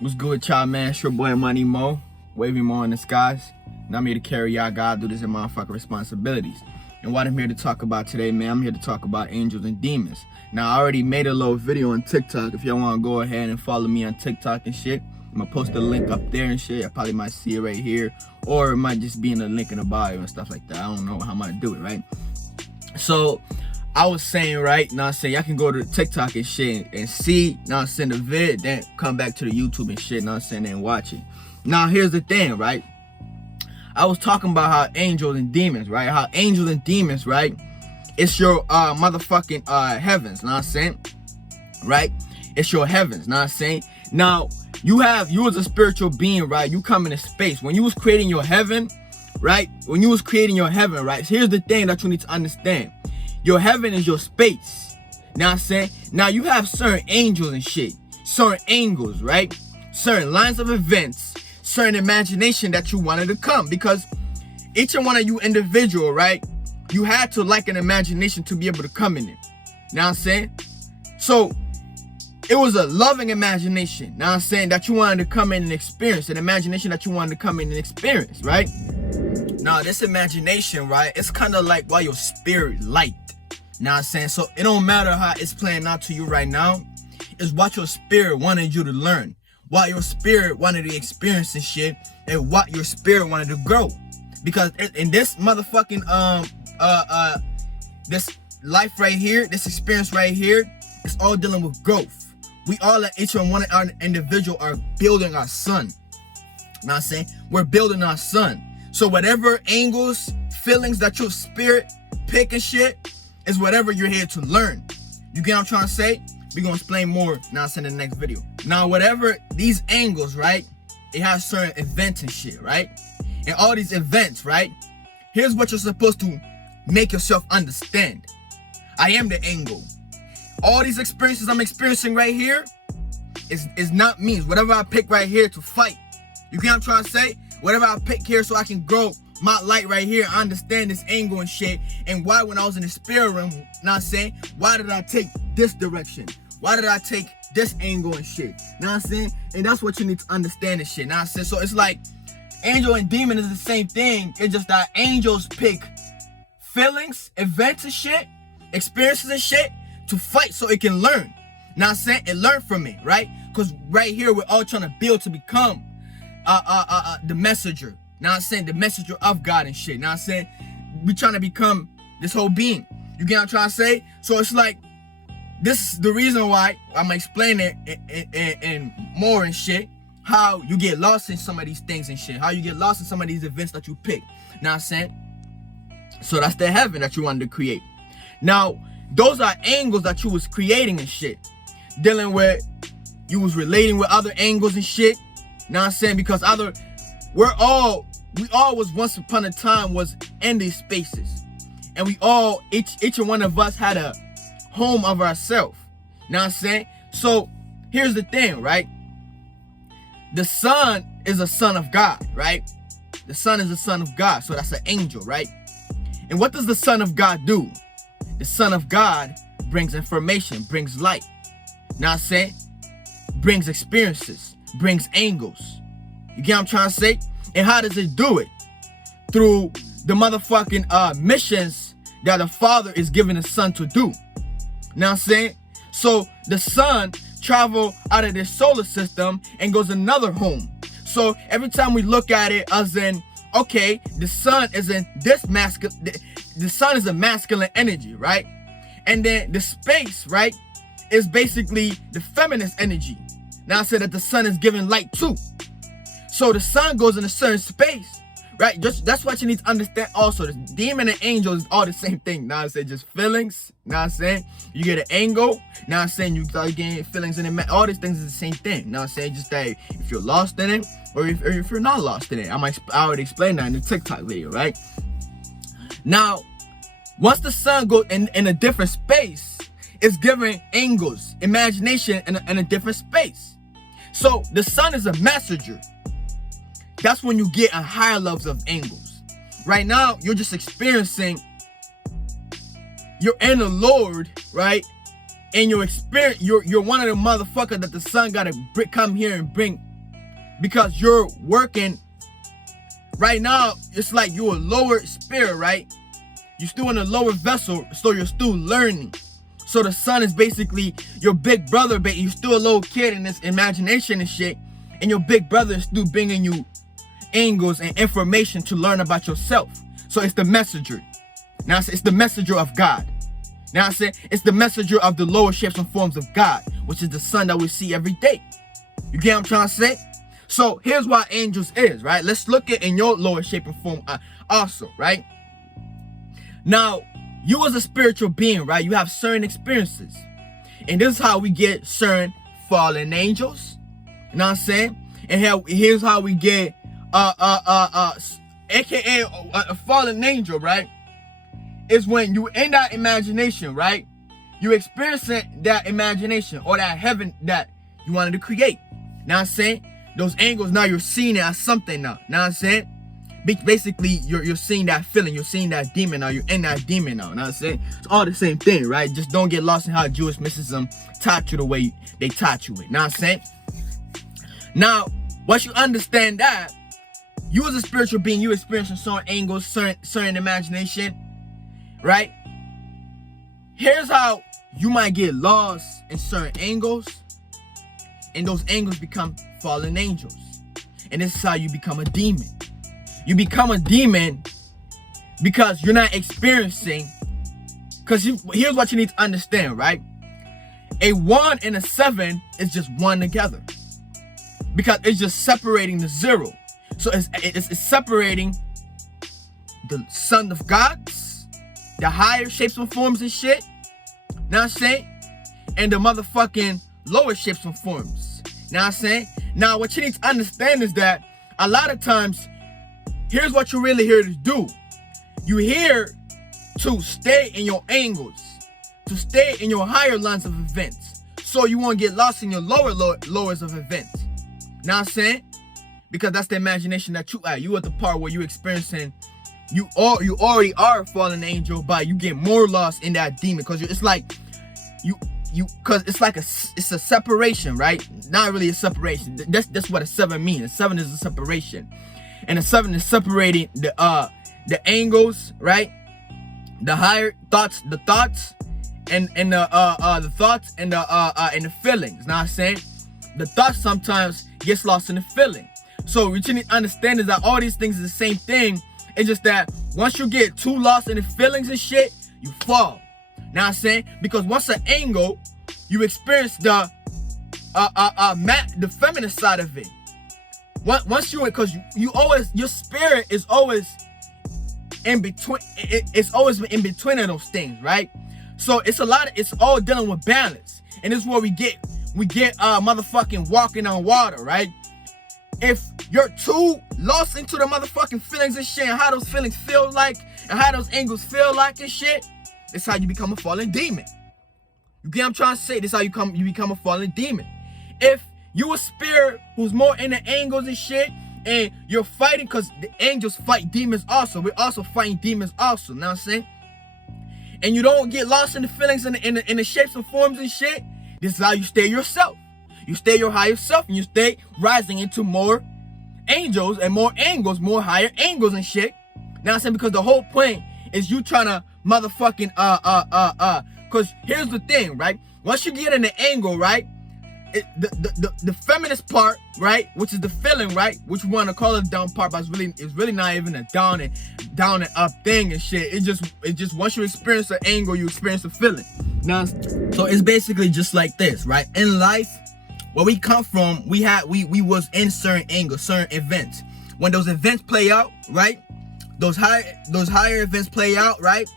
What's good, with y'all, man? It's your boy Money Mo, Wavy Mo in the skies. And I'm here to carry y'all God through this motherfucking responsibilities. And what I'm here to talk about today, man, I'm here to talk about angels and demons. Now, I already made a little video on TikTok. If y'all want to go ahead and follow me on TikTok and shit, I'm going to post the link up there and shit. I probably might see it right here. Or it might just be in the link in the bio and stuff like that. I don't know how I'm going to do it, right? So, I was saying, right, now I'm saying, y'all can go to TikTok and shit and see, now I'm saying, the vid, then come back to the YouTube and shit, now I'm saying, and watch it. Now, here's the thing, right? I was talking about how angels and demons, right? How angels and demons, right? It's your motherfucking heavens, know what I'm saying? Right? It's your heavens, know what I'm saying? Now, you as a spiritual being, right? You come into space. When you was creating your heaven, right? When you was creating your heaven, right? Here's the thing that you need to understand. Your heaven is your space. Now I'm saying, now you have certain angels and shit, certain angles, right? Certain lines of events, certain imagination that you wanted to come, because each and one of you individual, right? You had to like an imagination to be able to come in it. Now I'm saying, so it was a loving imagination. Now I'm saying that you wanted to come in and experience, an imagination that you wanted to come in and experience, right? Now this imagination, right? It's kind of like while your spirit light. Now I'm saying, so it don't matter how it's playing out to you right now. It's what your spirit wanted you to learn, what your spirit wanted to experience and shit, and what your spirit wanted to grow. Because in this motherfucking this life right here, this experience right here, it's all dealing with growth. We all, at each and one of our individual, are building our son. Now I'm saying, we're building our son. So whatever angles, feelings that your spirit pick and shit, is whatever you're here to learn. You get what I'm trying to say? We're going to explain more now in the next video. Now, whatever these angles, right? It has certain events and shit, right? And all these events, right? Here's what you're supposed to make yourself understand. I am the angle. All these experiences I'm experiencing right here is not me. It's whatever I pick right here to fight. You get what I'm trying to say? Whatever I pick here so I can grow my light right here, I understand this angle and shit, and why when I was in the spirit realm, not saying, why did I take this direction? Why did I take this angle and shit? Know what I'm saying? And that's what you need to understand and shit. Know what I'm saying? So it's like angel and demon is the same thing. It's just that angels pick feelings, events and shit, experiences and shit to fight so it can learn. Know what I'm saying? It learned from it, right? Because right here we're all trying to build to become the messenger. Now I'm saying, the messenger of God and shit. Now I'm saying, we trying to become this whole being. You get what I'm trying to say? So it's like, this is the reason why I'm explaining it and more and shit, how you get lost in some of these things and shit, how you get lost in some of these events that you pick. Now I'm saying, so that's the heaven that you wanted to create. Now, those are angles that you was creating and shit, dealing with, you was relating with other angles and shit. Now I'm saying, because we all was once upon a time was in these spaces, and we all, each and one of us had a home of ourselves. Now I'm saying, so here's the thing, right? The son is a son of God, right? The son is a son of God, so that's an angel, right? And what does the son of God do? The son of God brings information, brings light. Now I'm saying, brings experiences, brings angles. You get what I'm trying to say? And how does it do it? Through the motherfucking missions that the father is giving the son to do. Now I'm saying? So the sun travel out of this solar system and goes another home. So every time we look at it as in, okay, the sun is in this masculine, the sun is a masculine energy, right? And then the space, right, is basically the feminist energy. Now I said that the sun is giving light too. So the sun goes in a certain space, right? That's what you need to understand also. The demon and angel is all the same thing. Now I say just feelings. Now I'm saying you get an angle. Now I'm saying you start getting feelings in it. All these things is the same thing. Now I'm saying just that if you're lost in it or if you're not lost in it. I already explained that in the TikTok video, right? Now, once the sun goes in a different space, it's giving angles, imagination in a different space. So the sun is a messenger. That's when you get a higher levels of angles. Right now, you're just experiencing your inner Lord, right? in your experience, you're one of the motherfuckers that the son gotta come here and bring, because you're working right now. It's like you're a lower spirit, right? You're still in a lower vessel, so you're still learning. So the son is basically your big brother, but you're still a little kid in this imagination and shit, and your big brother is still bringing you angles and information to learn about yourself. So it's the messenger. Now it's the messenger of God. Now I said it's the messenger of the lower shapes and forms of God, which is the sun that we see every day. You get what I'm trying to say? So here's what angels is, right? Let's look at in your lower shape and form also, right? Now, you as a spiritual being, right? You have certain experiences. And this is how we get certain fallen angels. You know what I'm saying? And here's how we get aka a fallen angel, right? Is when you in that imagination, right? You experiencing that imagination or that heaven that you wanted to create. Now I'm saying those angles, now you're seeing it as something now. Now I'm saying basically you're seeing that feeling, you're seeing that demon now, you're in that demon now. Now I'm saying it's all the same thing, right? Just don't get lost in how Jewish mysticism taught you the way they taught you it. Now I'm saying, now once you understand that, you as a spiritual being, you experiencing certain angles, certain imagination, right? Here's how you might get lost in certain angles, and those angles become fallen angels. And this is how you become a demon. You become a demon because you're not experiencing, because here's what you need to understand, right? A 1 and a 7 is just one together, because it's just separating the 0. So it's separating the son of gods, the higher shapes and forms and shit, know what I'm saying? And the motherfucking lower shapes and forms, know what I'm saying? Now, what you need to understand is that a lot of times, here's what you're really here to do. You're here to stay in your angles, to stay in your higher lines of events, so you won't get lost in your lowers of events. Know what I'm saying? Because that's the imagination that you at. You at the part where you experiencing, you already are a fallen angel, but you get more lost in that demon, because it's like because it's like it's a separation, right? Not really a separation. That's what a 7 means. A 7 is a separation, and a 7 is separating the angles, right? The higher thoughts, and the thoughts and the feelings. Know what I'm saying? The thoughts sometimes gets lost in the feeling. So what you need to understand is that all these things is the same thing. It's just that once you get too lost in the feelings and shit, you fall. Know what I'm saying? Because once an angle, you experience the feminine side of it. Once you, because you always, your spirit is always in between. It's always in between of those things, right? So it's all dealing with balance, and this is where we get motherfucking walking on water, right? If you're too lost into the motherfucking feelings and shit, and how those feelings feel like, and how those angles feel like and shit, that's how you become a fallen demon. You get what I'm trying to say? This is how you become a fallen demon. If you a spirit who's more in the angles and shit, and you're fighting, because the angels fight demons also. We're also fighting demons also, know what I'm saying? And you don't get lost in the feelings and in the shapes and forms and shit, this is how you stay yourself. You stay your higher self, and you stay rising into more angels and more angles, more higher angles and shit. Now I'm saying, because the whole point is you trying to motherfucking because here's the thing, right? Once you get in the angle, right, the feminist part, right, which is the feeling, right, which we want to call it down part, but it's really not even a down and up thing and shit. It just once you experience the angle, you experience the feeling. Now, so it's basically just like this, right? In life, where we come from, we was in certain angles, certain events. When those events play out, right? Those higher events play out, right?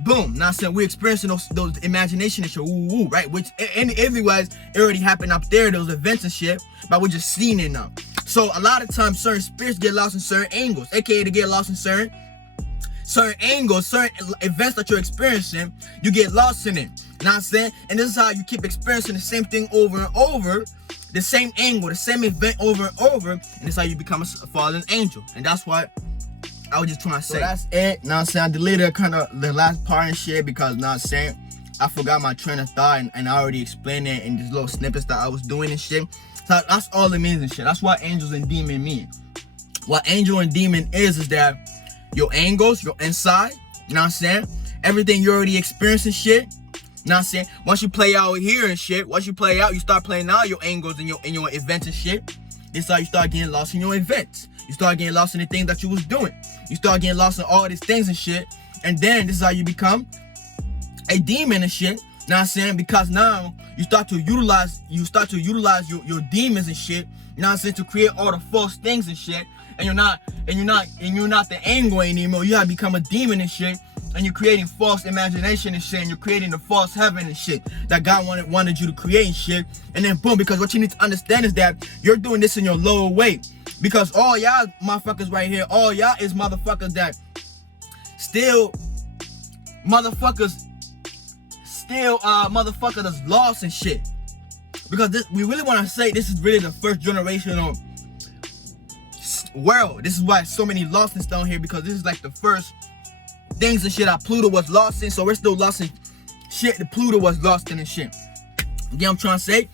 Boom. Now, saying we're experiencing those imagination and shit, right? Which otherwise it already happened up there, those events and shit, but we're just seeing it now. So a lot of times, certain spirits get lost in certain angles, aka they get lost in certain angles, certain events that you're experiencing, you get lost in it. You know what I'm saying? And this is how you keep experiencing the same thing over and over, the same angle, the same event over and over, and this is how you become a fallen angel. And that's what I was just trying to say. So that's it. Now I'm saying I deleted kind of the last part and shit, because now I'm saying I forgot my train of thought, and I already explained it in these little snippets that I was doing and shit. So that's all it means and shit. That's what angels and demon mean. What angel and demon is that your angles, your inside, you know what I'm saying? Everything you already experienced and shit. You know what I'm saying? Once you play out here and shit, once you play out, you start playing out your angles and your events and shit. This is how you start getting lost in your events. You start getting lost in the things that you was doing. You start getting lost in all these things and shit. And then this is how you become a demon and shit. You know what I'm saying? Because now you start to utilize your demons and shit. You know what I'm saying? To create all the false things and shit. And you're not the angel anymore. You have become a demon and shit. And you're creating false imagination and shit. And you're creating the false heaven and shit that God wanted you to create and shit. And then boom, because what you need to understand is that you're doing this in your lower weight. Because all y'all motherfuckers right here, all y'all is motherfuckers that still motherfuckers that's lost and shit. Because we really want to say this is really the first generational world. This is why so many lostness down here, because this is like the first things and shit that Pluto was lost in. So we're still lost in shit that Pluto was lost in and shit. You get what I'm trying to say?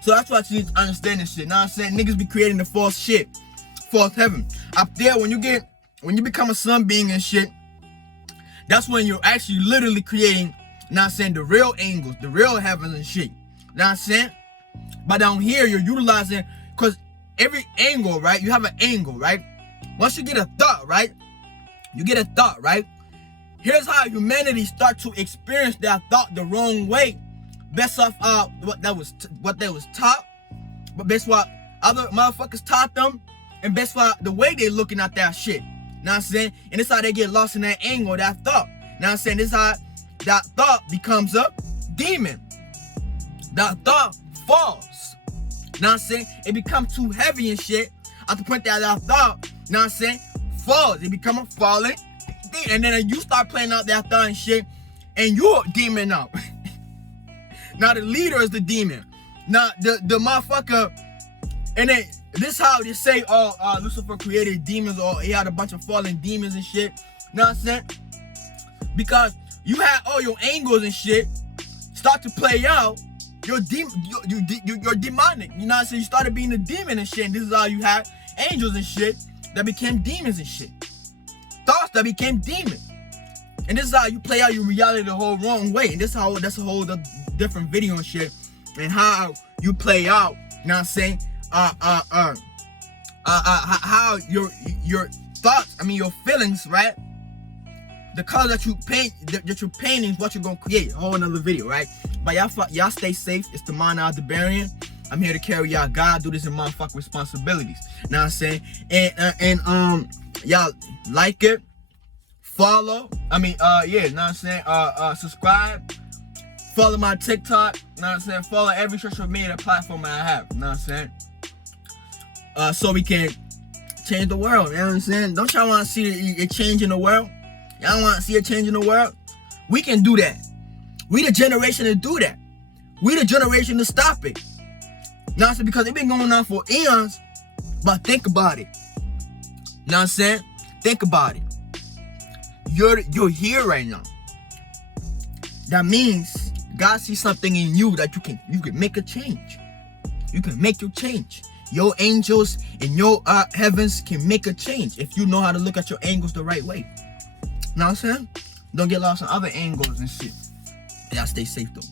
So that's why you need to understand this shit. Know what I'm saying? Niggas be creating the false shit. False heaven. Up there, when you become a sun being and shit, that's when you're actually literally creating, know what I'm saying, the real angels, the real heavens and shit. Know what I'm saying? But down here, you're utilizing, because every angle, right? You have an angle, right? Once you get a thought, right? You get a thought, right? Here's how humanity start to experience that thought the wrong way. Based off what they was taught, but based what other motherfuckers taught them, and based what the way they looking at that shit. Know what I'm saying? And this how they get lost in that angle, that thought. Know what I'm saying? This how that thought becomes a demon. That thought falls. Know what I'm saying? It becomes too heavy and shit. At the point that thought, know what I'm saying, falls. It become a falling. And then you start playing out that thought and shit, and you're a demon now. Now the leader is the demon. Now the motherfucker, and then this how they say, Lucifer created demons, or he had a bunch of fallen demons and shit. Know what I'm saying? Because you had all your angles and shit start to play out. You're demonic. You know what I'm saying? You started being a demon and shit. And this is how you had angels and shit that became demons and shit. Thoughts that became demons. And this is how you play out your reality the whole wrong way. And that's a whole different video and shit. And how you play out, you know what I'm saying? How your thoughts, your feelings, right? The color that you paint, that you're painting is what you're gonna create. A whole another video, right? But y'all stay safe. It's the Mind Aldebaran. I'm here to carry y'all God, do this in motherfucking responsibilities. You know what I'm saying? And y'all like it, follow. Know what I'm saying? Subscribe. Follow my TikTok. You know what I'm saying? Follow every social media platform I have. You know what I'm saying? So we can change the world. You know what I'm saying? Don't y'all want to see a change in the world? Y'all want to see a change in the world? We can do that. We the generation to do that. We the generation to stop it. You know what I'm saying? Because it's been going on for eons. But think about it. You know what I'm saying? Think about it. You're here right now. That means God sees something in you that you can make a change. You can make your change. Your angels and your heavens can make a change if you know how to look at your angles the right way. You know what I'm saying? Don't get lost in other angles and shit. Y'all stay safe though.